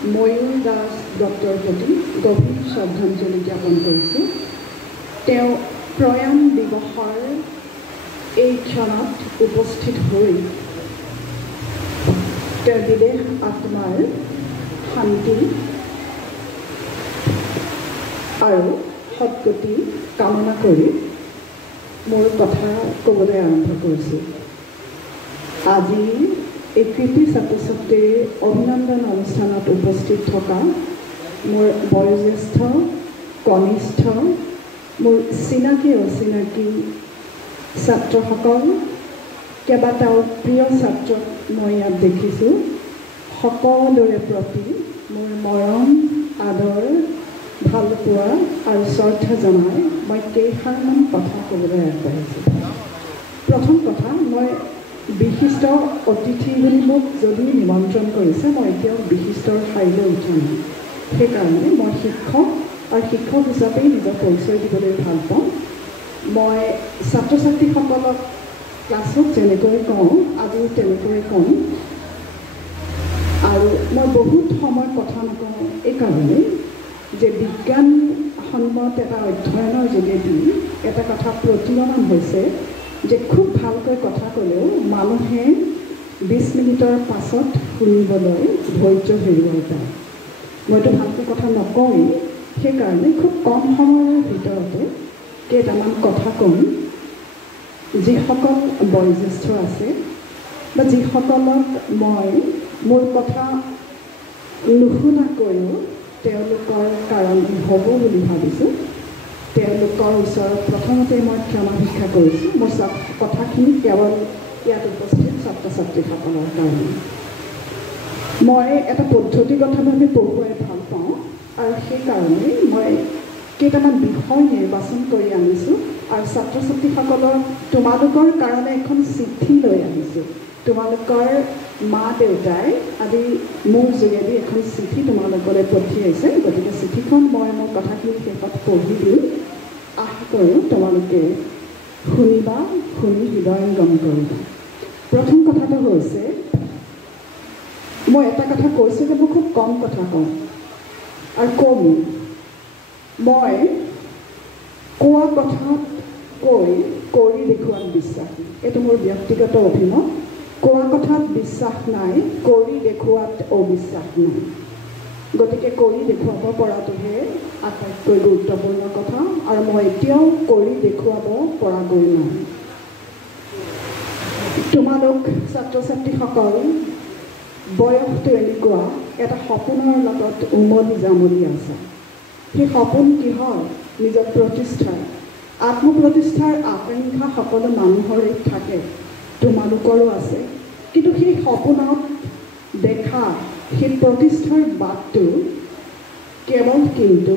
ময়ূৰ দাস ডক্টৰৰ প্ৰতি গভীৰ শ্ৰদ্ধাঞ্জলি জ্ঞাপন কৰিছোঁ। তেওঁ প্ৰয়াণ দিৱসৰ এই ক্ষণত উপস্থিত হৈ তেওঁৰ বিদেশ আত্মাৰ শান্তি আৰু সৎগতি কামনা কৰি মোৰ কথা ক'বলৈ আৰম্ভ কৰিছোঁ। আজি এই কৃতি ছাত্ৰ ছাত্ৰীৰ অভিনন্দন অনুষ্ঠানত উপস্থিত থকা মোৰ বয়োজ্যেষ্ঠ কনিষ্ঠ মোৰ চিনাকি অচিনাকি ছাত্ৰসকল, কেইবাটাও প্ৰিয় ছাত্ৰক মই ইয়াত দেখিছোঁ। সকলোৰে প্ৰতি মোৰ মৰম, আদৰ, ভালপোৱা আৰু শ্ৰদ্ধা জনাই মই কেইষাৰমান কথা ক'বলৈ আগবাঢ়িছোঁ। প্ৰথম কথা, মই বিশিষ্ট অতিথি বুলি মোক যদি নিমন্ত্ৰণ কৰিছে, মই এতিয়াও বিশিষ্টৰ শাৰীলৈ উঠা নাই। সেইকাৰণে মই শিক্ষক আৰু শিক্ষক হিচাপেই নিজৰ পৰিচয় দিবলৈ ভাল পাওঁ। মই ছাত্ৰ ছাত্ৰীসকলক ক্লাছত যেনেকৈ কওঁ, আজিও তেনেকৈ কওঁ। আৰু মই বহুত সময় কথা নকওঁ এইকাৰণেই যে বিজ্ঞানসন্মত এটা অধ্যয়নৰ যোগেদি এটা কথা প্ৰতিমান হৈছে যে খুব ভালকৈ কথা ক'লেও মানুহে 20 মিনিটৰ পাছত শুনিবলৈ ধৈৰ্য হেৰুৱাই যায়। মইতো ভালকৈ কথা নকওঁৱেই, সেইকাৰণে খুব কম সময়ৰ ভিতৰতে কেইটামান কথা ক'ম। যিসকল বয়োজ্যেষ্ঠ আছে বা যিসকলক মই মোৰ কথা নুশুনাকৈও তেওঁলোকৰ কাৰণ হ'ব বুলি ভাবিছোঁ, তেওঁলোকৰ ওচৰত প্ৰথমতে মই ক্ষমা ভিক্ষা কৰিছোঁ। মোৰ কথাখিনি কেৱল ইয়াত উপস্থিত ছাত্ৰ ছাত্ৰীসকলৰ কাৰণে। মই এটা পদ্ধতিগতভাৱে পঢ়ুৱাই ভাল পাওঁ আৰু সেইকাৰণে মই কেইটামান বিষয় নিৰ্বাচন কৰি আনিছোঁ আৰু ছাত্ৰ ছাত্ৰীসকলক তোমালোকৰ কাৰণে এখন চিঠি লৈ আহিছোঁ। তোমালোকৰ মা দেউতাই আজি মোৰ যোগেদি এখন চিঠি তোমালোকলৈ পঠিয়াইছে। গতিকে চিঠিখন মই মোৰ কথাখিনি শেষত পঢ়ি দিম। আশা কৰোঁ তোমালোকে শুনিবা, শুনি হৃদয়ংগম কৰিবা। প্ৰথম কথাটো হৈছে, মই এটা কথা কৈছোঁ যে মই খুব কম কথা কওঁ আৰু কম। মই কোৱা কথাত কৈ কৰি দেখুৱাত বিশ্বাসী। এইটো মোৰ ব্যক্তিগত অভিমত। কোৱা কথাত বিশ্বাস নাই, কৰি দেখুৱাত অবিশ্বাস নাই। গতিকে কৰি দেখুৱাব পৰাটোহে আটাইতকৈ গুৰুত্বপূৰ্ণ কথা, আৰু মই এতিয়াও কৰি দেখুৱাব পৰাগৈ নাই। তোমালোক ছাত্ৰ ছাত্ৰীসকল, বয়সটো এনেকুৱা এটা সপোনৰ লগত উমলি জামলি আছে। সেই সপোন কিহৰ? নিজৰ প্ৰতিষ্ঠাৰ, আত্মপ্ৰতিষ্ঠাৰ আকাংক্ষা সকলো মানুহৰে থাকে, তোমালোকৰো আছে। কিন্তু সেই সপোনত দেখা সেই প্ৰতিষ্ঠাৰ বাটটো কেৱল কিন্তু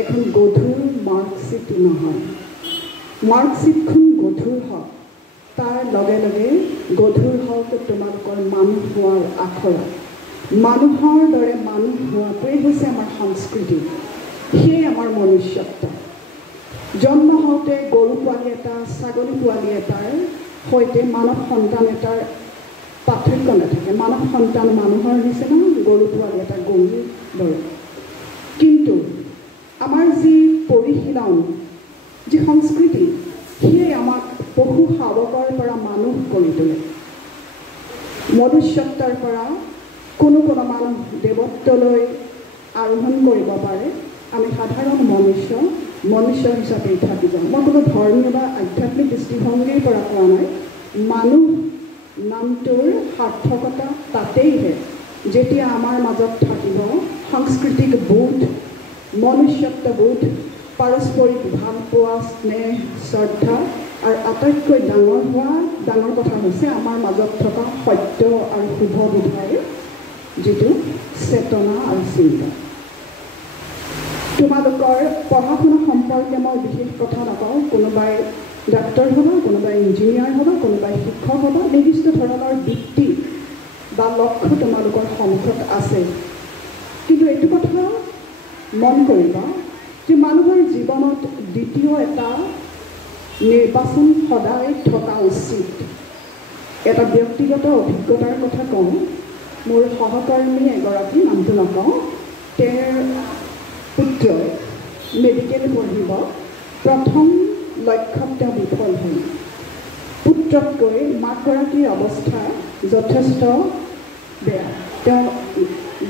এখন গধুৰ মাৰ্কশ্বিট নহয়। মাৰ্কশ্বিটখন গধুৰ হওক, তাৰ লগে লগে গধুৰ হওক তোমালোকৰ মানুহ হোৱাৰ আখৰা। মানুহৰ দৰে মানুহ হোৱাটোৱেই হৈছে আমাৰ সংস্কৃতি, সেয়ে আমাৰ মনুষ্যত্ব। জন্ম হওঁতে গৰু পোৱালি এটা, ছাগলী পোৱালি এটাৰ সৈতে মানৱ সন্তান এটাৰ পাৰ্থক্য নাথাকে। মানৱ সন্তান মানুহৰ নিচিনা, গৰু পোৱালি এটা গৰুৰ দৰে। কিন্তু আমাৰ যি পৰিশীলন, যি সংস্কৃতি, সেয়ে আমাক পশু শাৱকৰ পৰা মানুহ কৰি তোলে। মনুষ্যত্বৰ পৰা কোনো কোনো মানুহ দেৱত্বলৈ আৰোহণ কৰিব পাৰে। আমি সাধাৰণ মনুষ্য হিচাপে থাকি যাওঁ। মই কোনো ধৰ্মীয় বা আধ্যাত্মিক দৃষ্টিভংগীৰ পৰা কোৱা নাই। মানুহ নামটোৰ সাৰ্থকতা তাতেইহে যেতিয়া আমাৰ মাজত থাকিব সাংস্কৃতিক বোধ, মনুষ্যত্ববোধ, পাৰস্পৰিক ভালপোৱা, স্নেহ, শ্ৰদ্ধা, আৰু আটাইতকৈ ডাঙৰ কথা হৈছে আমাৰ মাজত থকা সত্য আৰু শুভবোধৰ যিটো চেতনা আৰু চিন্তা। তোমালোকৰ পঢ়া শুনা সম্পৰ্কে মই বিশেষ কথা নকওঁ। কোনোবাই ডাক্তৰ হ'ব, কোনোবাই ইঞ্জিনিয়াৰ হ'ব, কোনোবাই শিক্ষক হ'ব। নিৰ্দিষ্ট ধৰণৰ বৃত্তি বা লক্ষ্য তোমালোকৰ সন্মুখত আছে। কিন্তু এইটো কথা মন কৰিবা যে মানুহৰ জীৱনত দ্বিতীয় এটা নিৰ্বাচন সদায় থকা উচিত। এটা ব্যক্তিগত অভিজ্ঞতাৰ কথা কওঁ মোৰ সহকৰ্মী এগৰাকী নামটো নকওঁ তেওঁৰ পুত্ৰই মেডিকেল পঢ়িব প্ৰথম লক্ষ্যত তেওঁ বিফল হ'ল পুত্ৰতকৈ মাকগৰাকীৰ অৱস্থা যথেষ্ট বেয়া তেওঁ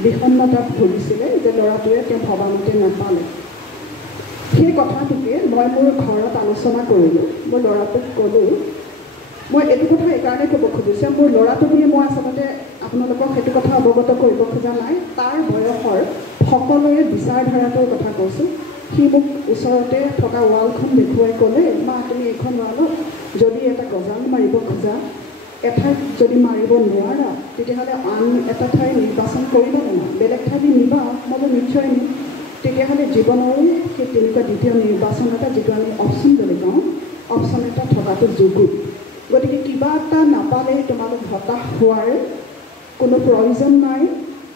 বিষণ্ণতাত ভুগিছিলে যে ল'ৰাটোৱে তেওঁ ভবামতে নাপালে সেই কথাটোকে মই মোৰ ঘৰত আলোচনা কৰিলোঁ মোৰ ল'ৰাটোক ক'লোঁ মই এইটো কথা এইকাৰণে ক'ব খুজিছোঁ মোৰ ল'ৰাটো বুলি মই আচলতে আপোনালোকক সেইটো কথা অৱগত কৰিব খোজা নাই তাৰ বয়সৰ সকলোৰে বিচাৰধাৰাটোৰ কথা কৈছোঁ সি মোক ওচৰতে থকা ৱালখন দেখুৱাই ক'লে মা তুমি এইখন ৱালত যদি এটা গজাল মাৰিব খোজা এঠাইত যদি মাৰিব নোৱাৰা তেতিয়াহ'লে আন এটা ঠাই নিৰ্বাচন কৰিব না বেলেগ ঠাই নিবা মই নিশ্চয় নিম তেতিয়াহ'লে জীৱনৰো সেই তেনেকুৱা দ্বিতীয় নিৰ্বাচন এটা যিটো আমি অপশ্যন বুলি কওঁ অপশ্যন এটা থকাটো যোগ্য গতিকে কিবা এটা নাপালে তোমালোক হতাশ হোৱাৰ কোনো প্ৰয়োজন নাই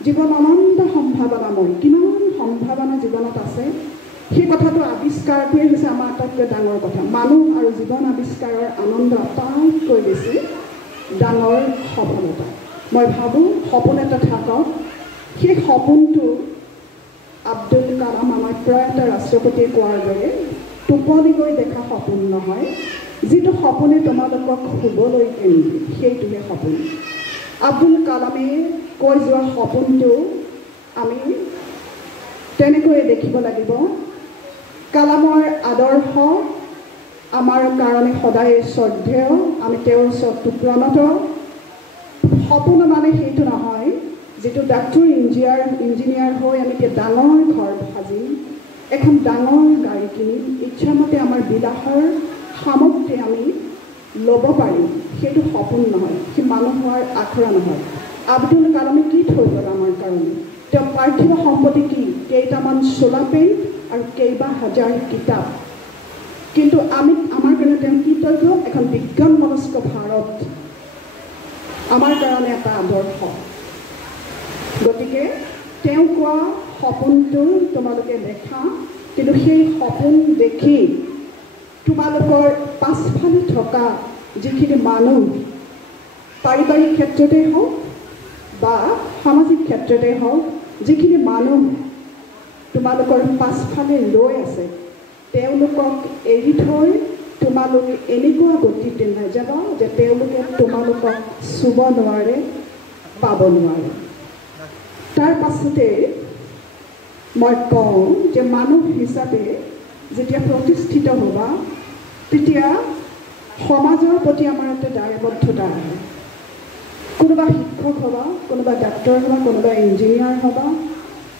জীৱন অনন্ত সম্ভাৱনাময় কিমান সম্ভাৱনা জীৱনত আছে সেই কথাটো আৱিষ্কাৰটোৱে হৈছে আমাৰ আটাইতকৈ ডাঙৰ কথা মানুহ আৰু জীৱন আৱিষ্কাৰৰ আনন্দ আটাইতকৈ বেছি ডাঙৰ সফলতা মই ভাবোঁ সপোন এটা থাকক সেই সপোনটো আব্দুল কালাম আমাৰ প্ৰয়াত ৰাষ্ট্ৰপতিয়ে কোৱাৰ দৰে টোপনি গৈ দেখা সপোন নহয় যিটো সপোনে তোমালোকক শুবলৈকে নিয়ে সেইটোহে সপোন আব্দুল কালামে কৈ যোৱা সপোনটো আমি তেনেকৈয়ে দেখিব লাগিব কালামৰ আদৰ্শ আমাৰ কাৰণে সদায় শ্ৰদ্ধেয় আমি তেওঁৰ ওচৰত প্ৰণত সপোন মানে সেইটো নহয় যিটো ডাক্তৰ ইঞ্জিনিয়াৰ হৈ আমি এতিয়া ডাঙৰ ঘৰ সাজিম এখন ডাঙৰ গাড়ী কিনিম ইচ্ছামতে আমাৰ বিলাসৰ সামগ্ৰী আমি ল'ব পাৰিম সেইটো সপোন নহয় সি মানুহ হোৱাৰ আখৰা নহয় আব্দুল কালামে কি থৈ গ'ল আমাৰ কাৰণে তেওঁ পাৰ্থিৱ সম্পত্তি কি কেইটামান চোলা পেণ্ট আৰু কেইবা হাজাৰ কিতাপ কিন্তু আমাৰ কাৰণে তেওঁ কি থৈ গ'ল এখন বিজ্ঞান মনস্ক ভাৰত আমাৰ কাৰণে এটা আদৰ্শ গতিকে তেওঁ কোৱা সপোনটো তোমালোকে দেখা কিন্তু সেই সপোন দেখি তোমালোকৰ পাছফালে থকা যিখিনি মানুহ পাৰিবাৰিক ক্ষেত্ৰতে হওক বা সামাজিক ক্ষেত্ৰতে হওক যিখিনি মানুহ তোমালোকৰ পাছফালে ৰৈ আছে তেওঁলোকক এৰি থৈ তোমালোক এনেকুৱা গতিতে নাযাবা যে তেওঁলোকে তোমালোকক চুব নোৱাৰে পাব নোৱাৰে তাৰ পাছতে মই কওঁ যে মানুহ হিচাপে যেতিয়া প্ৰতিষ্ঠিত হ'বা তেতিয়া সমাজৰ প্ৰতি আমাৰ এটা দায়বদ্ধতা আহে কোনোবা শিক্ষক হ'বা কোনোবা ডাক্তৰ হ'বা কোনোবা ইঞ্জিনিয়াৰ হ'বা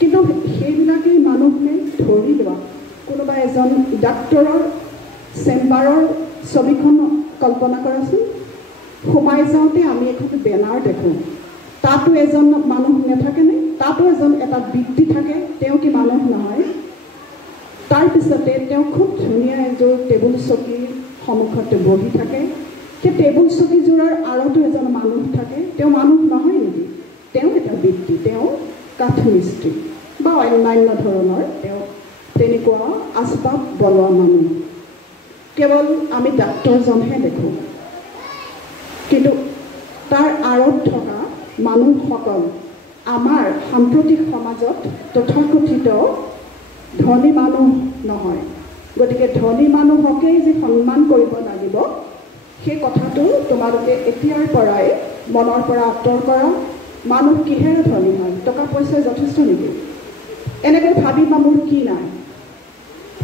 কিন্তু সেইবিলাকেই মানুহে ধৰি লোৱা কোনোবা এজন ডাক্তৰৰ চেম্বাৰৰ ছবিখন কল্পনা কৰাচোন সোমাই যাওঁতে আমি এখন বেনাৰ দেখোঁ তাতো এজন মানুহ নাথাকেনে তাতো এটা বৃত্তি থাকে তেওঁ কি মানুহ নহয় তাৰপিছতে তেওঁ খুব ধুনীয়া এযোৰ টেবুল চকীৰ সন্মুখত বহি থাকে সেই টেবুল চকীযোৰৰ আঁৰতো এজন মানুহ থাকে তেওঁ মানুহ নহয় নেকি তেওঁ এটা বৃত্তি তেওঁ কাঠ মিস্ত্ৰী বা অন্যান্য ধৰণৰ তেওঁ তেনেকুৱা আচবাব বনোৱা মানুহ কেৱল আমি ডাক্তৰজনহে দেখোঁ কিন্তু তাৰ আঁৰত থকা মানুহসকল আমাৰ সাম্প্ৰতিক সমাজত তথাকথিত ধনী মানুহ নহয় গতিকে ধনী মানুহকেই যে সন্মান কৰিব লাগিব সেই কথাটো তোমালোকে এতিয়াৰ পৰাই মনৰ পৰা আঁতৰ কৰা মানুহ কিহেৰে ধনী হয় টকা পইচা যথেষ্ট নেকি এনেকৈ ভাবিবা মোৰ কি নাই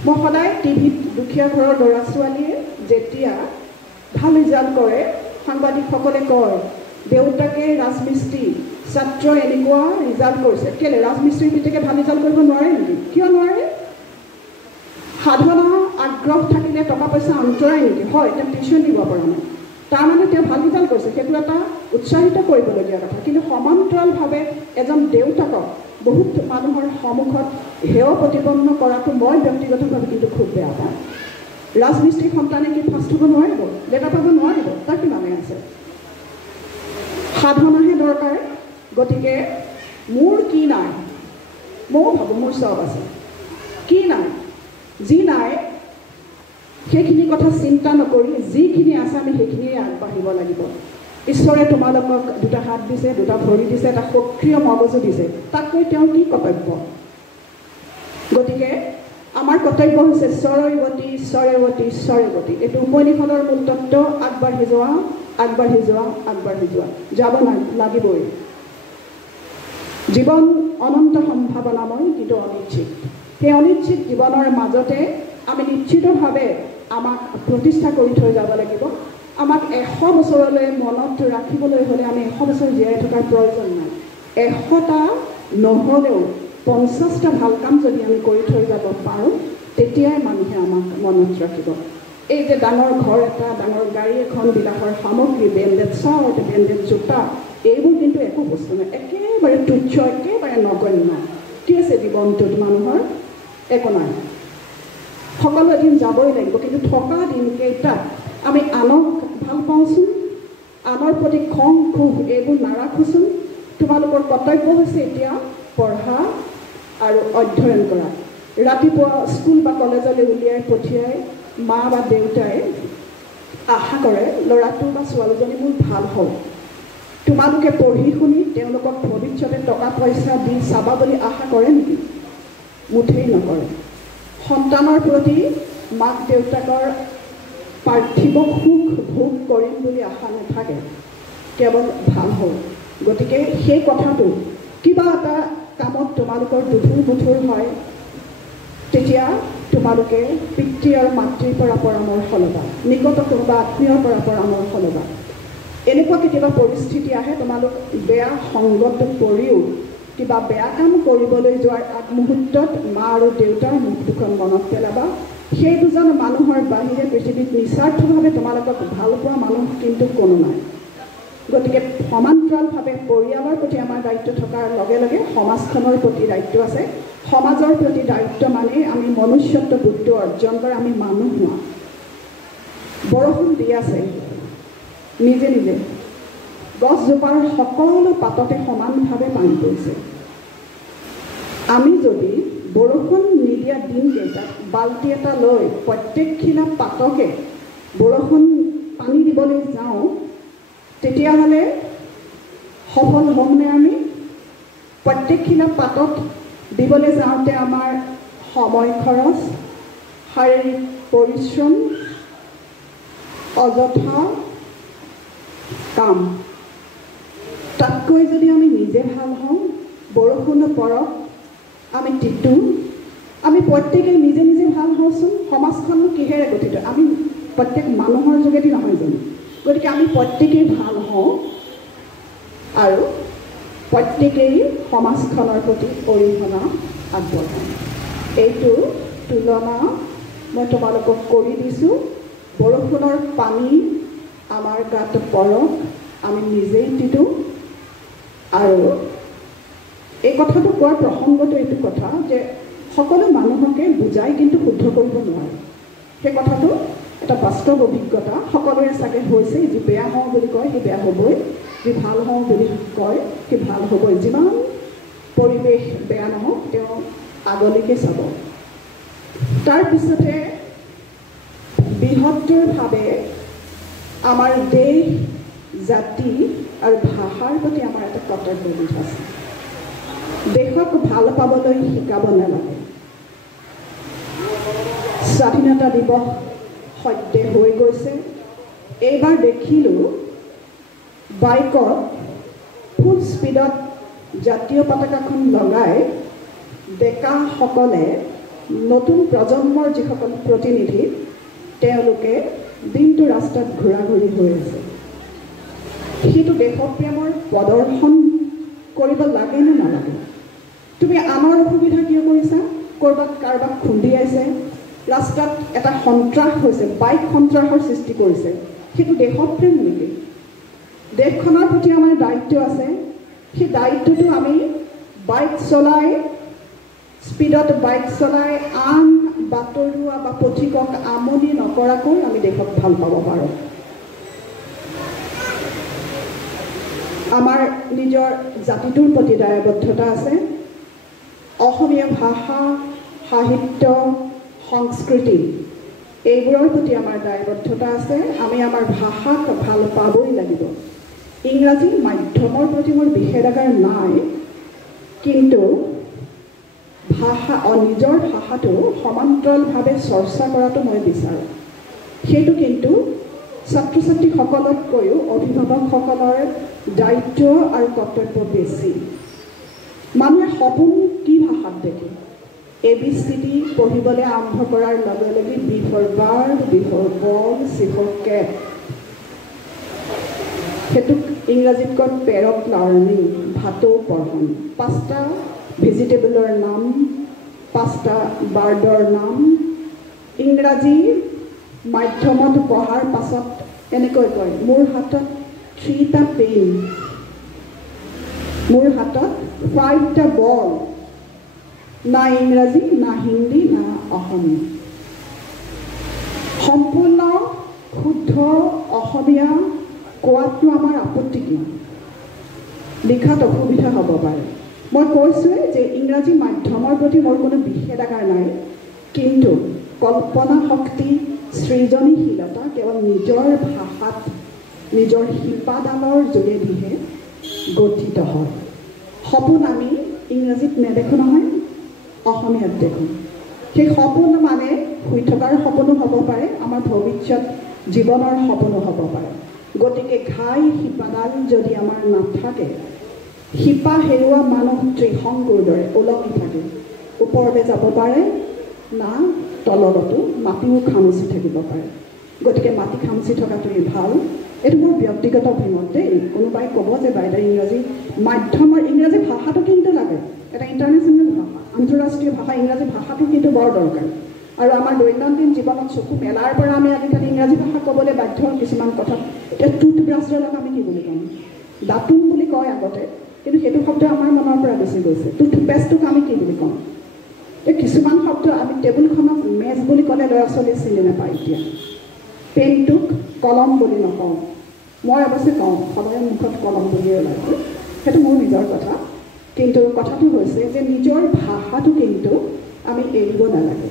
মই সদায় টিভিত দুখীয়া ঘৰৰ ল'ৰা ছোৱালীয়ে যেতিয়া ভাল ৰিজাল্ট কৰে সাংবাদিকসকলে কয় দেউতাকে ৰাজমিস্ত্ৰী ছাত্ৰ এনেকুৱা ৰিজাল্ট কৰিছে কেলে ৰাজমিস্ত্ৰীৰ পিতেকে ভাল ৰিজাল্ট কৰিব নোৱাৰে নেকি কিয় নোৱাৰে সাধনা আগ্ৰহ থাকিলে টকা পইচা অন্তৰাই নেকি হয় তেওঁ টিউশ্যন দিব পৰা নাই তাৰমানে তেওঁ ভাল ৰিজাল্ট কৰিছে সেইটো এটা উৎসাহিত কৰিবলগীয়া কথা কিন্তু সমান্তৰালভাৱে এজন দেউতাকক বহুত মানুহৰ সন্মুখত হেয় প্ৰতিপন্ন কৰাটো মই ব্যক্তিগতভাৱে কিন্তু খুব বেয়া পাওঁ ৰাজমিস্ত্ৰী সন্তানে কি ফাৰ্ষ্ট হ'ব নোৱাৰিব লেটা পাব নোৱাৰিব তাৰ কি মানে আছে সাধনাহে দৰকাৰ গতিকে মোৰ কি নাই ময়ো ভাবোঁ মোৰ চব আছে কি নাই যি নাই সেইখিনি কথা চিন্তা নকৰি যিখিনি আছে আমি সেইখিনিয়ে আগবাঢ়িব লাগিব ঈশ্বৰে তোমালোকক দুটা হাত দিছে, দুটা ভৰি দিছে, এটা সক্ৰিয় মগজু দিছে, তাতকৈ তেওঁৰ কি কৰ্তব্য? গতিকে আমাৰ কৰ্তব্য হৈছে ঈশ্বৰৰে গতি, ঈশ্বৰে গতি, ঈশ্বৰে গতি। এইটো উপনিষদৰ মূল তত্ত্ব। আগবাঢ়ি যোৱা, আগবাঢ়ি যোৱা, আগবাঢ়ি যোৱা, যাব লাগিবই। জীৱন অনন্ত সম্ভাৱনাময়, কিন্তু অনিশ্চিত। সেই অনিশ্চিত জীৱনৰ মাজতে আমি নিশ্চিতভাৱে আমাক প্ৰতিষ্ঠা কৰি থৈ যাব লাগিব। আমাক 100 বছৰলৈ মনত ৰাখিবলৈ হ'লে আমি 100 বছৰ জীয়াই থকাৰ প্ৰয়োজন নাই। 100টা নহ'লেও 50টা ভাল কাম যদি আমি কৰি থৈ যাব পাৰোঁ, তেতিয়াই মানুহে আমাক মনত ৰাখিব। এই যে ডাঙৰ ঘৰ এটা, ডাঙৰ গাড়ী এখন, বিলাসৰ সামগ্ৰী, ব্ৰেণ্ডেড চাৰ্ট, ব্ৰেণ্ডেড জোতা, এইবোৰ কিন্তু একো বস্তু নাই, একেবাৰে তুচ্ছ, একেবাৰে নগণ্য। কি আছে জীৱনটোত মানুহৰ? একো নাই। সকলো এদিন যাবই লাগিব, কিন্তু থকা দিনকেইটাত আমি আনক ভাল পাওঁচোন, আনৰ প্ৰতি খং ক্ষোভ এইবোৰ নাৰাখোচোন। তোমালোকৰ কৰ্তব্য হৈছে এতিয়া পঢ়া আৰু অধ্যয়ন কৰা। ৰাতিপুৱা স্কুল বা কলেজলৈ উলিয়াই পঠিয়াই মা বা দেউতাই আশা কৰে ল'ৰাটো বা ছোৱালীজনী মোৰ ভাল হওক। তোমালোকে পঢ়ি শুনি তেওঁলোকক ভৱিষ্যতে টকা পইচা দি চাবা বুলি আশা কৰে নেকি? মুঠেই নকৰে। সন্তানৰ প্ৰতি মাক দেউতাকৰ পাৰ্থিৱ সুখ ভোগ কৰিম বুলি আশা নাথাকে, কেৱল ভাল হওক। গতিকে সেই কথাটো কিবা এটা কামত তোমালোকৰ দুধুৰ হয়, তেতিয়া তোমালোকে পিতৃ আৰু মাতৃৰ পৰা পৰামৰ্শ ল'বা, নিকট কোনোবা আত্মীয়ৰ পৰা পৰামৰ্শ ল'বা। এনেকুৱা কেতিয়াবা পৰিস্থিতি আহে, তোমালোক বেয়া সংগত পৰিও কিবা বেয়া কাম কৰিবলৈ যোৱাৰ আগমুহূৰ্তত মা আৰু দেউতাৰ মুখ দুখন মনত পেলাবা। সেই দুজন মানুহৰ বাহিৰে পৃথিৱীত নিস্বাৰ্থভাৱে তোমালোকক ভাল পোৱা মানুহ কিন্তু কোনো নাই। গতিকে সমান্তৰালভাৱে পৰিয়ালৰ প্ৰতি আমাৰ দায়িত্ব থকাৰ লগে লগে সমাজখনৰ প্ৰতি দায়িত্ব আছে। সমাজৰ প্ৰতি দায়িত্ব মানে আমি মনুষ্যত্ব বুদ্ধ অৰ্জন কৰা, আমি মানুহ হোৱা। বৰষুণ দি আছে নিজে নিজে, গছজোপাৰ সকলো পাততে সমানভাৱে পানী পৰিছে। আমি যদি বৰষুণ নিদিয়া দিনকেইটাত বাল্টি এটা লৈ প্ৰত্যেকখিলা পাতকে বৰষুণ পানী দিবলৈ যাওঁ, তেতিয়াহ'লে সফল হ'মনে আমি? প্ৰত্যেকখিলা পাতত দিবলৈ যাওঁতে আমাৰ সময় খৰচ, শাৰীৰিক পৰিশ্ৰম, অযথা কাম। তাতকৈ যদি আমি নিজে ভাল হওঁ, বৰষুণ পৰক, আমি তিতো, আমি প্ৰত্যেকে নিজে নিজে ভাল হওঁচোন। সমাজখনো কিহেৰে গঠিত? আমি প্ৰত্যেক মানুহৰ যোগেদি নহয় জানো? গতিকে আমি প্ৰত্যেকেই ভাল হওঁ আৰু প্ৰত্যেকেই সমাজখনৰ প্ৰতি অৰিহণা আগবঢ়াওঁ। এইটো তুলনা মই তোমালোকক কৰি দিছোঁ। বৰষুণৰ পানী আমাৰ গাত পৰক, আমি নিজেই তিতো। আৰু এই কথাটো কোৱাৰ প্ৰসংগটো এইটো কথা যে সকলো মানুহকে বুজাই কিন্তু শুদ্ধ কৰিব নোৱাৰে। সেই কথাটো এটা বাস্তৱ অভিজ্ঞতা। সকলোৰে চাগে হৈছে, যি বেয়া হওঁ বুলি কয় সি বেয়া হ'বই, যি ভাল হওঁ বুলি কয় সি ভাল হ'বই। যিমান পৰিৱেশ বেয়া নহওক তেওঁ আগলৈকে চাব। তাৰপিছতে বৃহত্তৰভাৱে আমাৰ দেশ, জাতি আৰু ভাষাৰ প্ৰতি আমাৰ এটা কৰ্তব্যবোধ আছে। দেশক ভাল পাবলৈ শিকাব নালাগে। স্বাধীনতা দিৱস সদ্য হৈ গৈছে। এইবাৰ দেখিলোঁ বাইকত ফুল স্পীডত জাতীয় পতাকাখন লগাই ডেকাসকলে, নতুন প্ৰজন্মৰ যিসকল প্ৰতিনিধি, তেওঁলোকে দিনটো ৰাস্তাত ঘূৰা ঘূৰি হৈ আছে। সেইটো দেশপ্ৰেমৰ প্ৰদৰ্শন কৰিব লাগে নে নালাগে? তুমি আনৰ অসুবিধা কিয় কৰিছা? ক'ৰবাত কাৰোবাক খুন্দিয়াইছে, ৰাস্তাত এটা সন্ত্ৰাস হৈছে, বাইক সন্ত্ৰাসৰ সৃষ্টি কৰিছে, সেইটো দেশপ্ৰেম নেকি? দেশখনৰ প্ৰতি আমাৰ দায়িত্ব আছে। সেই দায়িত্বটো আমি বাইক চলাই, স্পীডত বাইক চলাই আন বাতৰুৱা বা পথিকক আমনি নকৰাকৈ আমি দেশক ভাল পাব পাৰোঁ। আমাৰ নিজৰ জাতিটোৰ প্ৰতি দায়বদ্ধতা আছে। অসমীয়া ভাষা, সাহিত্য, সংস্কৃতি এইবোৰৰ প্ৰতি আমাৰ দায়বদ্ধতা আছে। আমি আমাৰ ভাষাক ভাল পাবই লাগিব। ইংৰাজী মাধ্যমৰ প্ৰতি মোৰ বিশেষাধিকাৰ নাই, কিন্তু ভাষা নিজৰ ভাষাটো সমান্তৰালভাৱে চৰ্চা কৰাটো মই বিচাৰোঁ। সেইটো কিন্তু ছাত্ৰ ছাত্ৰীসকলতকৈও অভিভাৱকসকলৰ দায়িত্ব আৰু কৰ্তব্য বেছি। মানুহে সপোন কি ভাষাত দেখে? ABCD পঢ়িবলৈ আৰম্ভ কৰাৰ লগে লগে B for bird, B for ball, C for cat, সেইটোক ইংৰাজীত কয় পেৰট লাৰ্ণিং, ভাটৌ পঢ়ন। 5টা ভেজিটেবলৰ নাম, 5টা বাৰ্ডৰ নাম। ইংৰাজী মাধ্যমত পঢ়াৰ পাছত এনেকৈ কয়, মোৰ হাতত 3টা পেন, মোৰ হাতত 5টা বল। না ইংৰাজী, না হিন্দী, না অসমীয়া। সম্পূৰ্ণ শুদ্ধ অসমীয়া কোৱাটো আমাৰ আপত্তি কি? লিখাত অসুবিধা হ'ব পাৰে। মই কৈছোঁৱে যে ইংৰাজী মাধ্যমৰ প্ৰতি মোৰ কোনো বিশেষাধিকাৰ নাই, কিন্তু কল্পনা শক্তি, সৃজনীশীলতা কেৱল নিজৰ ভাষাত নিজৰ শিপাডালৰ যোগেদিহে গঠিত হয়। সপোন আমি ইংৰাজীত নেদেখোঁ নহয়, অসমীয়াত দেখোঁ। সেই সপোন মানে শুই থকাৰ সপোনো হ'ব পাৰে, আমাৰ ভৱিষ্যত জীৱনৰ সপোনো হ'ব পাৰে। গতিকে ঘাই শিপাডাল যদি আমাৰ নাথাকে, শিপা হেৰুৱা মানুহ ত্ৰিশংকুৰ দৰে ওলমি থাকে, ওপৰলৈ যাব পাৰে না তলতো মাটিও খামুচি থাকিব পাৰে। গতিকে মাটি খামুচি থকাটোৱেই ভাল। এইটো মোৰ ব্যক্তিগত অভিমত দেই। কোনোবাই ক'ব যে বাইদেউ ইংৰাজী মাধ্যমৰ ইংৰাজী ভাষাটো কিন্তু লাগে, এটা ইণ্টাৰনেশ্যনেল ভাষা, আন্তঃৰাষ্ট্ৰীয় ভাষা। ইংৰাজী ভাষাটো কিন্তু বৰ দৰকাৰ। আৰু আমাৰ দৈনন্দিন জীৱনত চকু মেলাৰ পৰা আমি আজিকালি ইংৰাজী ভাষা ক'বলৈ বাধ্য কিছুমান কথাত। এতিয়া টুথব্ৰাছডালক আমি কি বুলি ক'ম? দাঁতোন বুলি কয় আগতে, কিন্তু সেইটো শব্দ আমাৰ মনৰ পৰা গুচি গৈছে। টুথপেষ্টটোক আমি কি বুলি ক'ম? এই কিছুমান শব্দ আমি টেবুলখনক মেজ বুলি ক'লে ল'ৰা ছোৱালীয়ে চিনি নাপায়। এতিয়া পেনটোক কলম বুলি নকওঁ, মই অৱশ্যে কওঁ, সদায় মুখত কলম বুলিয়ে ওলাইছে, সেইটো মোৰ নিজৰ কথা। কিন্তু কথাটো হৈছে যে নিজৰ ভাষাটো কিন্তু আমি এৰিব নালাগে।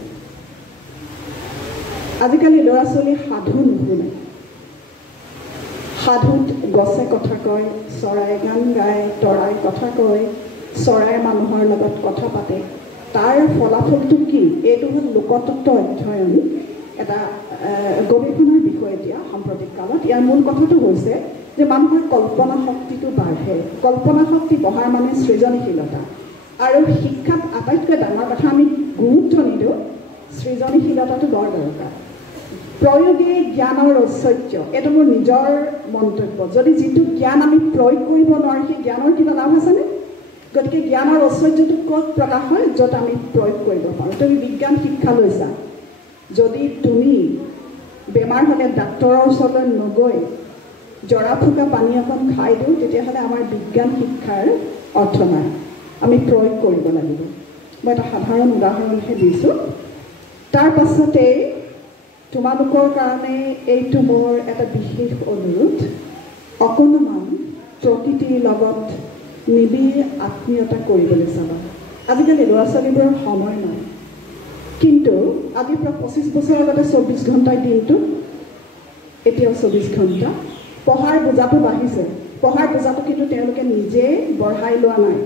আজিকালি ল'ৰা ছোৱালী সাধু নুশুনে। সাধুত গছে কথা কয়, চৰাই গান গায়, তৰাই কথা কয়, চৰাই মানুহৰ লগত কথা পাতে। তাৰ ফলাফলটো কি? এইটো হ'ল লোকতত্ত্ব অধ্যয়ন, এটা গৱেষণাৰ বিষয় এতিয়া সাম্প্ৰতিক কালত। ইয়াৰ মূল কথাটো হৈছে যে মানুহৰ কল্পনা শক্তিটো বাঢ়ে। কল্পনা শক্তি বঢ়াৰ মানে সৃজনীশীলতা। আৰু শিক্ষাত আটাইতকৈ ডাঙৰ কথা আমি গুৰুত্ব নিদিওঁ, সৃজনীশীলতাটো বৰ দৰকাৰ। প্ৰয়োগে জ্ঞানৰ ঐশ্বৰ্য, এইটো মোৰ নিজৰ মন্তব্য। যদি যিটো জ্ঞান আমি প্ৰয়োগ কৰিব নোৱাৰোঁ, সেই জ্ঞানৰ কিবা লাভ আছেনে? গতিকে জ্ঞানৰ ঐশ্বৰ্যটো ক'ত প্ৰকাশ হয়? য'ত আমি প্ৰয়োগ কৰিব পাৰোঁ। তুমি বিজ্ঞান শিক্ষা লৈছা, যদি তুমি বেমাৰ হ'লে ডাক্তৰৰ ওচৰলৈ নগৈ জৰা ফুকা পানী অকণ খাই দিওঁ, তেতিয়াহ'লে আমাৰ বিজ্ঞান শিক্ষাৰ অৰ্থ নাই। আমি প্ৰয়োগ কৰিব লাগিব। মই এটা সাধাৰণ উদাহৰণহে দিছোঁ। তাৰ পাছতেই তোমালোকৰ কাৰণে এইটো মোৰ এটা বিশেষ অনুৰোধ, অকণমান প্ৰকৃতিৰ লগত নিবিড় আত্মীয়তা কৰিবলৈ চাবা। আজিকালি ল'ৰা ছোৱালীবোৰৰ সময় নাই, কিন্তু আজিৰ পৰা 25 বছৰ আগতে 24 ঘণ্টাৰ দিনটো, এতিয়াও 24 ঘণ্টা। পঢ়াৰ বোজাটো বাঢ়িছে, পঢ়াৰ বোজাটো কিন্তু তেওঁলোকে নিজে বঢ়াই লোৱা নাই।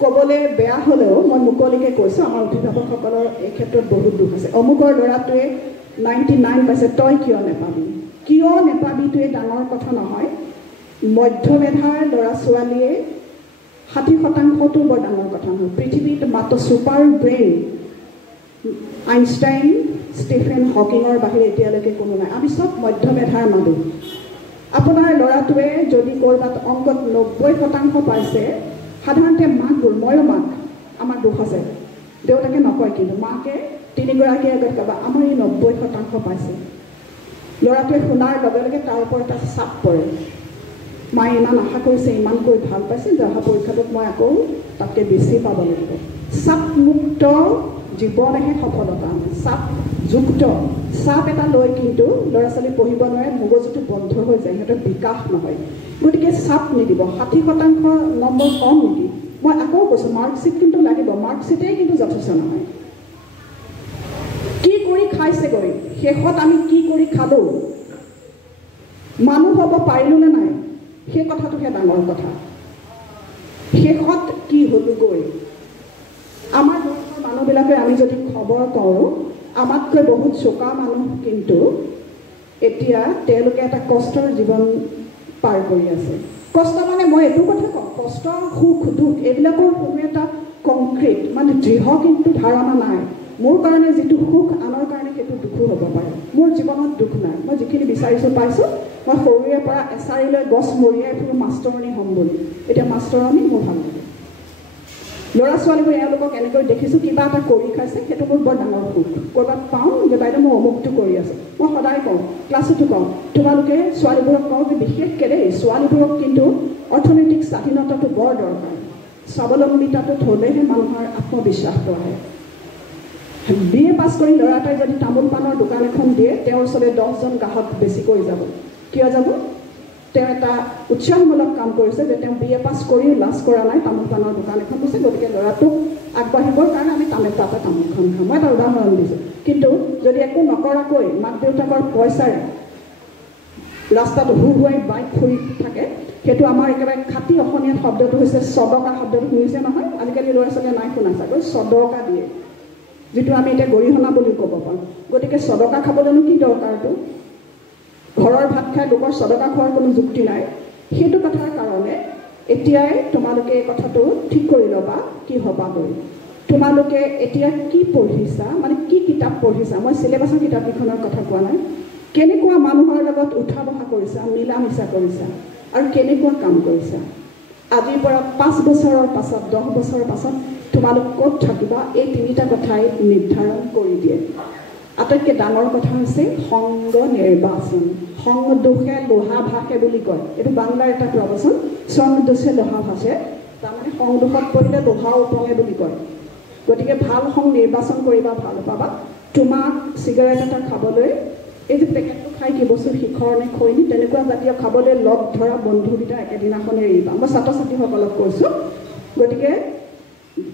ক'বলৈ বেয়া হ'লেও মই মুকলিকৈ কৈছোঁ, আমাৰ অভিভাৱকসকলৰ এই ক্ষেত্ৰত বহুত দুখ আছে। অমুকৰ ল'ৰাটোৱে 99 পাইছে, তই কিয় নেপাবি? কিয় নেপাবিটোৱে ডাঙৰ কথা নহয়। মধ্যমেধাৰ ল'ৰা ছোৱালীয়ে 60%টো বৰ ডাঙৰ কথা নহয়। পৃথিৱীত মাত্ৰ ছুপাৰ ব্ৰেইন আইনষ্টাইন, ষ্টিফেন হকিঙৰ বাহিৰে এতিয়ালৈকে কোনো নাই। আমি চব মধ্যমেধাৰ মানুহ। আপোনাৰ ল'ৰাটোৱে যদি ক'ৰবাত অংকত 90% পাইছে, সাধাৰণতে মাকবোৰ, ময়ো মাক, আমাৰ দুখ আছে, দেউতাকে নকয়, কিন্তু মাকে 3গৰাকীৰ আগত ক'বা আমাৰ এই 90% পাইছে। ল'ৰাটোৱে শুনাৰ লগে লগে তাৰ ওপৰত এটা চাপ পৰে। মায়ে ইমান আশা কৰিছে, ইমানকৈ ভাল পাইছে যে অহা পৰীক্ষাটোত মই আকৌ তাতকৈ বেছি পাব লাগিব। চাপমুক্ত জীৱনেহে সফলতা আনে। চাপযুক্ত চাপ এটা লৈ কিন্তু ল'ৰা ছোৱালী পঢ়িব নোৱাৰে, মগজুটো বন্ধ হৈ যায়, সিহঁতৰ বিকাশ নহয়। গতিকে চাপ নিদিব। 60% নম্বৰ কম নেকি? মই আকৌ কৈছোঁ, মাৰ্কশ্বিট কিন্তু লাগিব। মাৰ্কশ্বিটেই কিন্তু যথেষ্ট নহয়। কি কৰি খাইছেগৈ, শেষত আমি কি কৰি খালোঁ, মানুহ হ'ব পাৰিলোঁ নে নাই, সেই কথাটোহে ডাঙৰ কথা শেষত কি হ'লগৈ আমাৰ দেশৰ মানুহবিলাকে আমি যদি খবৰ কৰোঁ আমাতকৈ বহুত চোকা মানুহ কিন্তু এতিয়া তেওঁলোকে এটা কষ্টৰ জীৱন পাৰ কৰি আছে কষ্ট মানে মই এইটো কথা কওঁ কষ্ট সুখ দুখ এইবিলাকৰ কোনো এটা কংক্ৰিট মানে দৃঢ় কিন্তু ধাৰণা নাই মোৰ কাৰণে যিটো সুখ আনৰ কাৰণে সেইটো দুখো হ'ব পাৰে মোৰ জীৱনত দুখ নাই মই যিখিনি বিচাৰিছোঁ পাইছোঁ মই সৰুৰে পৰা এচাৰিলৈ গছ মৰিয়াই ফুৰোঁ মাষ্টৰণী হ'ম বুলি এতিয়া মাষ্টৰণী মোৰ ভাল লাগে ল'ৰা ছোৱালীবোৰ এওঁলোকক এনেকৈ দেখিছোঁ কিবা এটা কৰি খাইছে সেইটো মোৰ বৰ ডাঙৰ সুখ ক'ৰবাত পাওঁ যে বাইদেউ মই অমুকটো কৰি আছোঁ মই সদায় কওঁ ক্লাছতো কওঁ তোমালোকে ছোৱালীবোৰক কওঁ যে বিশেষকৈ দেই ছোৱালীবোৰক কিন্তু অৰ্থনৈতিক স্বাধীনতাটো বৰ দৰকাৰ স্বাৱলম্বিতাটোত হ'লেহে মানুহৰ আত্মবিশ্বাসটো আহে BA পাছ কৰি ল'ৰা এটাই যদি তামোল পাণৰ দোকান এখন দিয়ে তেওঁৰ ওচৰলৈ 10জন গ্ৰাহক বেছিকৈ যাব কিয় যাব তেওঁ এটা উৎসাহমূলক কাম কৰিছে যে তেওঁ BA পাছ কৰি লাজ কৰা নাই তামোল পাণৰ দোকান এখন দিছে গতিকে ল'ৰাটোক আগবাঢ়িবৰ কাৰণে আমি তামোলখন খাম মই এটা উদাহৰণ দিছোঁ কিন্তু যদি একো নকৰাকৈ মাক দেউতাকৰ পইচাৰে ৰাস্তাত হুহুৱাই বাইক ফুৰি থাকে সেইটো আমাৰ একেবাৰে খাটি অসমীয়া শব্দটো হৈছে সদকা শব্দটো শুনিছে নহয় আজিকালি ল'ৰা ছোৱালীয়ে নাই শুনা চাগৈ সদকা দিয়ে যিটো আমি এতিয়া গৰিহণা বুলি ক'ব পাৰোঁ গতিকে সদকা খাবলৈনো কি দৰকাৰটো ঘৰৰ ভাত খাই লোকৰ সদকা খোৱাৰ কোনো যুক্তি নাই সেইটো কথাৰ কাৰণে এতিয়াই তোমালোকে এই কথাটো ঠিক কৰি ল'বা কি হ'বাগৈ তোমালোকে এতিয়া কি পঢ়িছা মানে কি কিতাপ পঢ়িছা মই চিলেবাছৰ কিতাপকেইখনৰ কথা কোৱা নাই কেনেকুৱা মানুহৰ লগত উঠা বহা কৰিছা মিলা মিছা কৰিছা আৰু কেনেকুৱা কাম কৰিছা আজিৰ পৰা 5 বছৰৰ পাছত 10 বছৰৰ পাছত তোমালোক ক'ত থাকিবা এই তিনিটা কথাই নিৰ্ধাৰণ কৰি দিয়ে আটাইতকৈ ডাঙৰ কথা হৈছে সংগ নিৰ্বাচন সংগ দোষে লোহা ভাসে বুলি কয় এইটো বাংলাৰ এটা প্ৰবচন সংগ দোষে লোহা ভাসে তাৰমানে সংগ দোষত পৰিলে লোহা উপঙে বুলি কয় গতিকে ভাল সংগ নিৰ্বাচন কৰিবা ভাল পাবা তোমাক চিগাৰেট এটা খাবলৈ এই যে পেকেটটো খাই কি বস্তু শিখৰ নে খৈনি তেনেকুৱা জাতীয় খাবলৈ লগ ধৰা বন্ধুকেইটা একেদিনাখনে এৰিবা মই ছাত্ৰ ছাত্ৰীসকলক কৈছোঁ গতিকে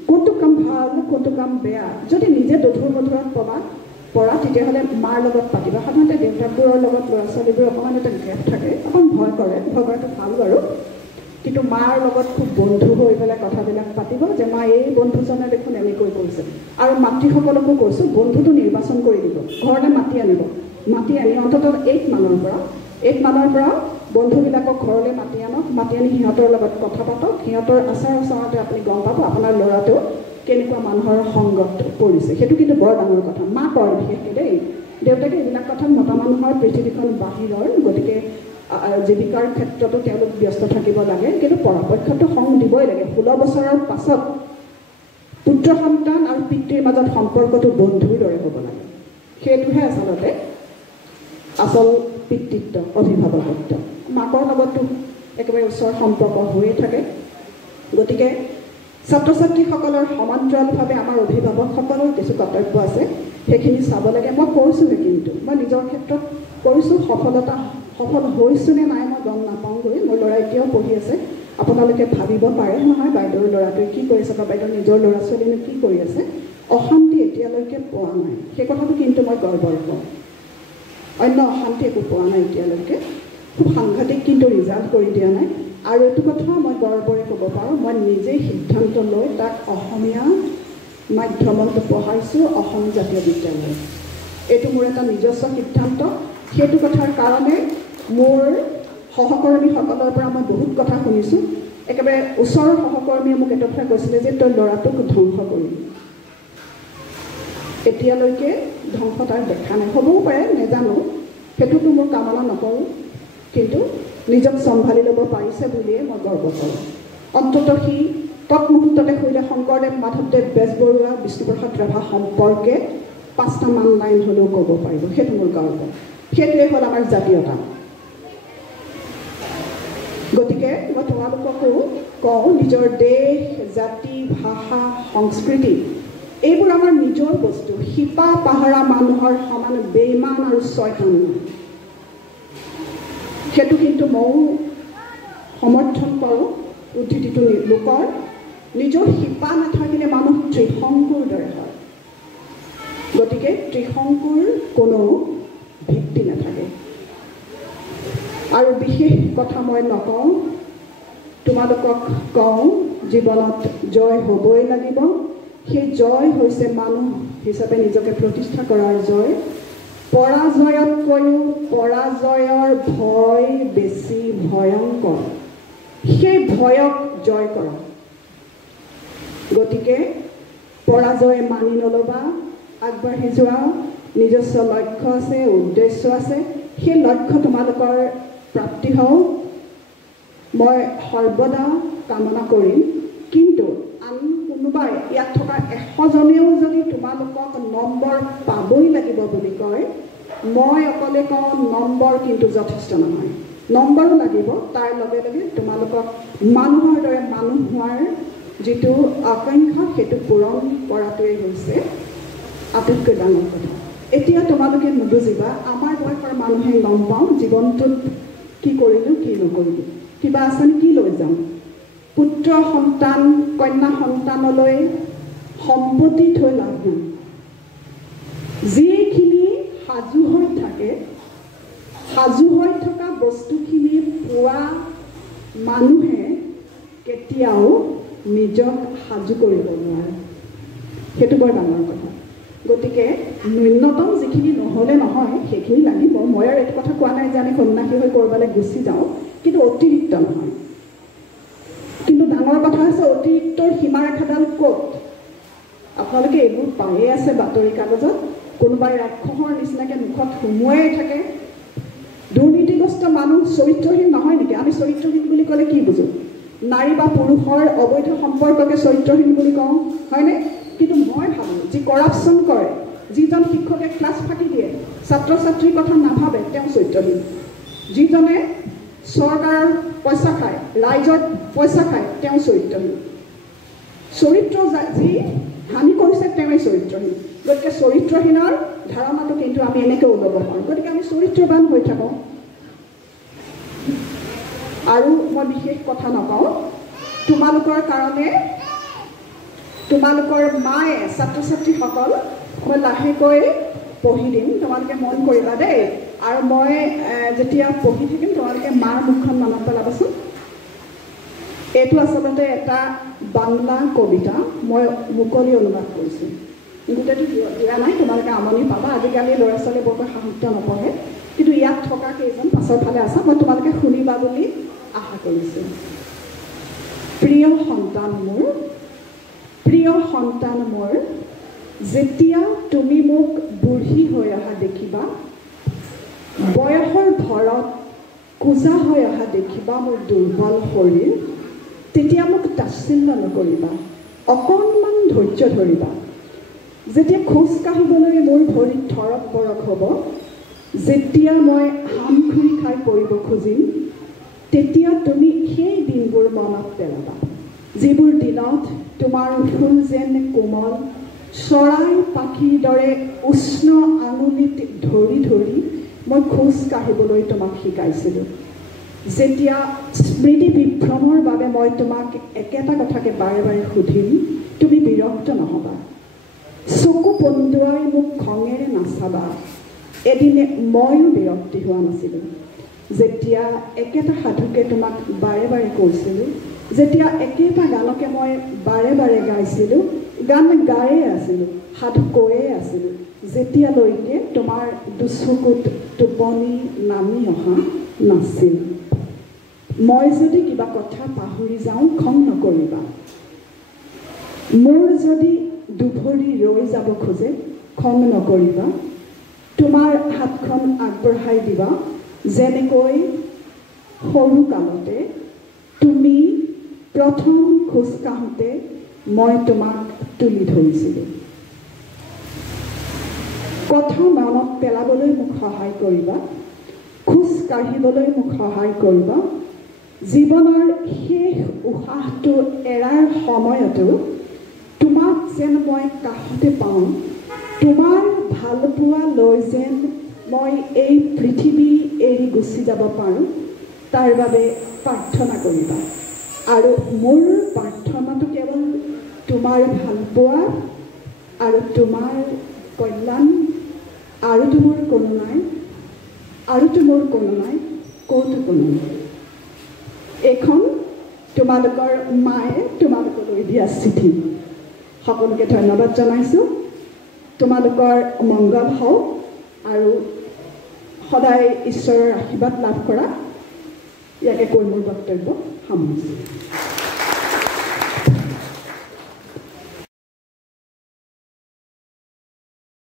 কোনটো কাম ভাল কোনটো কাম বেয়া যদি নিজে দধুৰ মধুৰত পৰা তেতিয়াহ'লে মাৰ লগত পাতিবা সাধাৰণতে দেউতাকবোৰৰ লগত ল'ৰা ছোৱালীবোৰ অকণমান এটা গেপ থাকে অকণ ভয় কৰাটো ভাল বাৰু কিন্তু মাৰ লগত খুব বন্ধু হৈ পেলাই কথাবিলাক পাতিব যে মা এই বন্ধুজনে দেখোন এনেকৈ কৰিছে আৰু মাতৃসকলকো কৈছোঁ বন্ধুটো নিৰ্বাচন কৰি দিব ঘৰলৈ মাতি আনি অন্ততঃ 8 মানৰ পৰা বন্ধুবিলাকক ঘৰলৈ মাতি আনি সিহঁতৰ লগত কথা পাতক সিহঁতৰ আচাৰ আচৰণতে আপুনি গম পাব আপোনাৰ ল'ৰাটো কেনেকুৱা মানুহৰ সংগত পৰিছে সেইটো কিন্তু বৰ ডাঙৰ কথা মা কয় বিশেষকৈ দেই দেউতাকে এইবিলাক কথাত মতা মানুহৰ পৃথিৱীখন বাহিৰৰ গতিকে জীৱিকাৰ ক্ষেত্ৰতো তেওঁলোক ব্যস্ত থাকিব লাগে কিন্তু পৰাপক্ষতো সংগ দিবই লাগে 16 বছৰৰ পাছত পুত্ৰ সন্তান আৰু পিতৃৰ মাজত সম্পৰ্কটো বন্ধুৰ দৰে হ'ব লাগে সেইটোহে আচলতে আচল পিতৃত্ব অভিভাৱকত্ব মাকৰ লগতো একেবাৰে ওচৰ সম্পৰ্ক হৈয়ে থাকে গতিকে ছাত্ৰ ছাত্ৰীসকলৰ সমান্তৰালভাৱে আমাৰ অভিভাৱকসকলৰ কিছু কৰ্তব্য আছে সেইখিনি চাব লাগে মই কৰিছোঁহে কিন্তু মই নিজৰ ক্ষেত্ৰত কৰিছোঁ সফল হৈছোঁ নে নাই মই গম নাপাওঁগৈ মোৰ ল'ৰা এতিয়াও পঢ়ি আছে আপোনালোকে ভাবিব পাৰে নহয় বাইদেউৰ ল'ৰাটোৱে কি কৰিছে বা বাইদেউৰ নিজৰ ল'ৰা ছোৱালীনো কি কৰি আছে অশান্তি এতিয়ালৈকে পোৱা নাই সেই কথাটো কিন্তু মই গৰ্বৰ কৰোঁ অন্য অশান্তি একো পোৱা নাই এতিয়ালৈকে খুব সাংঘাতিক কিন্তু ৰিজাল্ট কৰি দিয়া নাই আৰু এইটো কথা মই গৰ্বৰে ক'ব পাৰোঁ মই নিজেই সিদ্ধান্ত লৈ তাক অসমীয়া মাধ্যমত পঢ়াইছোঁ অসম জাতীয় বিদ্যালয় এইটো মোৰ এটা নিজস্ব সিদ্ধান্ত সেইটো কথাৰ কাৰণে মোৰ সহকৰ্মীসকলৰ পৰা মই বহুত কথা শুনিছোঁ একেবাৰে ওচৰৰ সহকৰ্মীয়ে মোক এটা কথা কৈছিলে যে তই ল'ৰাটোক ধ্বংস কৰিবি এতিয়ালৈকে ধ্বংস তাৰ দেখা নাই হ'বও পাৰে নেজানো সেইটোতো মোৰ কামনা নকৰোঁ কিন্তু নিজক চম্ভালি ল'ব পাৰিছে বুলিয়ে মই গৰ্ব কৰোঁ অন্ততঃ সি তৎমুহূৰ্ততে শুনিলে শংকৰদেৱ মাধৱদেৱ বেজবৰুৱা বিষ্ণুপ্ৰসাদ ৰাভা সম্পৰ্কে 5টা মান লাইন হ'লেও ক'ব পাৰিব সেইটো মোৰ গৰ্ব সেইটোৱে হ'ল আমাৰ জাতীয়তা গতিকে মই তোমালোককো কওঁ নিজৰ দেশ জাতি ভাষা সংস্কৃতি এইবোৰ আমাৰ নিজৰ বস্তু শিপা পাহাৰা মানুহৰ সমান বেইমান আৰু ছয়তান সেইটো কিন্তু ময়ো সমৰ্থন কৰোঁ উদ্ধৃতিটো লোকৰ নিজৰ শিপা নাথাকিলে মানুহ ত্ৰিশংকুৰ দৰে হয় গতিকে ত্ৰিশংকুৰ কোনো ভিত্তি নাথাকে আৰু বিশেষ কথা মই নকওঁ, তোমালোকক কওঁ জীৱনত জয় হ'বই লাগিব। সেই জয় হৈছে মানুহ হিচাপে নিজকে প্ৰতিষ্ঠা কৰাৰ জয়। পৰাজয়তকৈও পৰাজয়ৰ ভয় বেছি ভয়ংকৰ। সেই ভয়ক জয় কৰা। গতিকে পৰাজয় মানি নল'বা, আগবাঢ়ি যোৱা। নিজস্ব লক্ষ্য আছে, উদ্দেশ্য আছে, সেই লক্ষ্য তোমালোকৰ প্ৰাপ্তি হওক মই সৰ্বদা কামনা কৰিম। কিন্তু আন কোনোবাই ইয়াত থকা 100 জনেও যদি তোমালোকক নম্বৰ পাবই লাগিব বুলি কয়, মই অকলে কওঁ নম্বৰ কিন্তু যথেষ্ট নহয়। নম্বৰো লাগিব, তাৰ লগে লগে তোমালোকক মানুহৰ দৰে মানুহ হোৱাৰ যিটো আকাংক্ষা সেইটো পূৰণ কৰাটোৱেই হৈছে আটাইতকৈ ডাঙৰ কথা। এতিয়া তোমালোকে নুবুজিবা, আমাৰ বয়সৰ মানুহে গম পাওঁ জীৱনটোত কি কৰিলোঁ কি নকৰিলোঁ, কিবা আছেনে কি লৈ যাম। পুত্ৰ সন্তান কন্যা সন্তানলৈ সম্পত্তি থৈ লাভ নাই। যিখিনি সাজু হৈ থাকে, সাজু হৈ থকা বস্তুখিনি পোৱা মানুহে কেতিয়াও নিজক সাজু কৰিব নোৱাৰে। সেইটো বৰ ডাঙৰ কথা। গতিকে ন্যূনতম যিখিনি নহ'লে নহয় সেইখিনি লাগিব। মই আৰু এইটো কথা কোৱা নাই যে আমি সন্ন্যাসী হৈ ক'ৰবালৈ গুচি যাওঁ, কিন্তু অতিৰিক্ত নহয়। কিন্তু ডাঙৰ কথা হৈছে অতিৰিক্তৰ সীমাৰেখাডাল ক'ত? আপোনালোকে এইবোৰ পায়ে আছে বাতৰি কাগজত। কোনোবাই ৰাক্ষসৰ নিচিনাকৈ মুখত সুমুৱাই থাকে। দুৰ্নীতিগ্ৰস্ত মানুহ চৰিত্ৰহীন নহয় নেকি? আমি চৰিত্ৰহীন বুলি ক'লে কি বুজোঁ? নাৰী বা পুৰুষৰ অবৈধ সম্পৰ্ককে চৰিত্ৰহীন বুলি কওঁ, হয়নে? কিন্তু মই ভাবোঁ যি কৰাপশ্যন কৰে, যিজন শিক্ষকে ক্লাছ ফাঁকি দিয়ে, ছাত্ৰ ছাত্ৰীৰ কথা নাভাবে, তেওঁ চৰিত্ৰহীন। যিজনে চৰকাৰৰ পইচা খায়, ৰাইজৰ পইচা খায়, তেওঁ চৰিত্ৰহীন। চৰিত্ৰ যি হানি কৰিছে তেওঁৱেই চৰিত্ৰহীন। গতিকে চৰিত্ৰহীনৰ ধাৰণাটো কিন্তু আমি এনেকৈ ওলাব পাৰোঁ। গতিকে আমি চৰিত্ৰবান হৈ থাকোঁ। আৰু মই বিশেষ কথা নকওঁ, তোমালোকৰ কাৰণে তোমালোকৰ মায়ে ছাত্ৰ ছাত্ৰীসকল মই লাহেকৈ পঢ়ি দিম, তোমালোকে মন কৰিবা দেই। আৰু মই যেতিয়া পঢ়ি থাকিম তোমালোকে মাৰ মুখখন মনত পেলাবাচোন। এইটো আচলতে এটা বাংলা কবিতা, মই মুকলি অনুবাদ কৰিছোঁ। গোটেইটো দিয়া নাই, তোমালোকে আমনি পাবা। আজিকালি ল'ৰা ছোৱালীয়ে বৰকৈ সাহিত্য নপঢ়ে, কিন্তু ইয়াত থকা কেইজন পাছৰ ফালে আছে, মই তোমালোকে শুনিবা বুলি আশা কৰিছোঁ। প্ৰিয় সন্তান মোৰ, যেতিয়া তুমি মোক বুঢ়ী হৈ অহা দেখিবা, বয়সৰ ভৰত কোজা হৈ অহা দেখিবা মোৰ দুৰ্বল শৰীৰ, তেতিয়া মোক তাচ্ছিল্য নকৰিবা, অকণমান ধৈৰ্য ধৰিবা। যেতিয়া খোজ কাঢ়িবলৈ মোৰ ভৰিত থৰক বৰক হ'ব, যেতিয়া মই হামখুৰি খাই পৰিব খুজিম, তেতিয়া তুমি সেই দিনবোৰ মনত পেলাবা, যিবোৰ দিনত তোমাৰ ফুল যেন কোমল, চৰাই পাখিৰ দৰে উষ্ণ আঙুলিত ধৰি ধৰি মই খোজ কাঢ়িবলৈ তোমাক শিকাইছিলোঁ। যেতিয়া স্মৃতি বিভ্ৰমৰ বাবে মই তোমাক একেটা কথাকে বাৰে বাৰে সুধিম, তুমি বিৰক্ত নহ'বা, চকু পন্দুৱাই মোক খঙেৰে নাচাবা। এদিনে ময়ো বিৰক্তি হোৱা নাছিলোঁ। যেতিয়া একেটা সাধুকে তোমাক বাৰে বাৰে কৈছিলোঁ, যেতিয়া একেটা গানকে মই বাৰে বাৰে গাইছিলোঁ, গান গায়ে আছিলোঁ, সাধু কৈয়ে আছিলোঁ, যেতিয়ালৈকে তোমাৰ দুচকুত টোপনি নামি অহা নাছিল। মই যদি কিবা কথা পাহৰি যাওঁ খং নকৰিবা। মোৰ যদি দুভৰি ৰৈ যাব খোজে খং নকৰিবা। তোমাৰ হাতখন আগবঢ়াই দিবা, যেনেকৈ সৰুকালতে তুমি প্ৰথম খোজ কাঢ়োঁতে মই তোমাক তুলি ধৰিছিলোঁ। কথা মনত পেলাবলৈ মোক সহায় কৰিবা, খোজ কাঢ়িবলৈ মোক সহায় কৰিবা। জীৱনৰ শেষ উশাহটো এৰাৰ সময়তো তোমাক যেন মই কাষতে পাওঁ, তোমাৰ ভালপোৱা লৈ যেন মই এই পৃথিৱী এৰি গুচি যাব পাৰোঁ, তাৰ বাবে প্ৰাৰ্থনা কৰিবা। আৰু মোৰ প্ৰাৰ্থনাটো কেৱল তোমাৰ ভালপোৱা আৰু তোমাৰ কল্যাণ, আৰু তোমাৰ কোনো নাই, কৌতুকো নাই। এইখন তোমালোকৰ মায়ে তোমালোকলৈ দিয়া চিঠি। সকলোকে ধন্যবাদ জনাইছোঁ। তোমালোকৰ মংগল হওক আৰু সদায় ঈশ্বৰৰ আশীৰ্বাদ লাভ কৰা। ইয়াকে কৈ মোৰ বক্তব্য সামৰিছোঁ।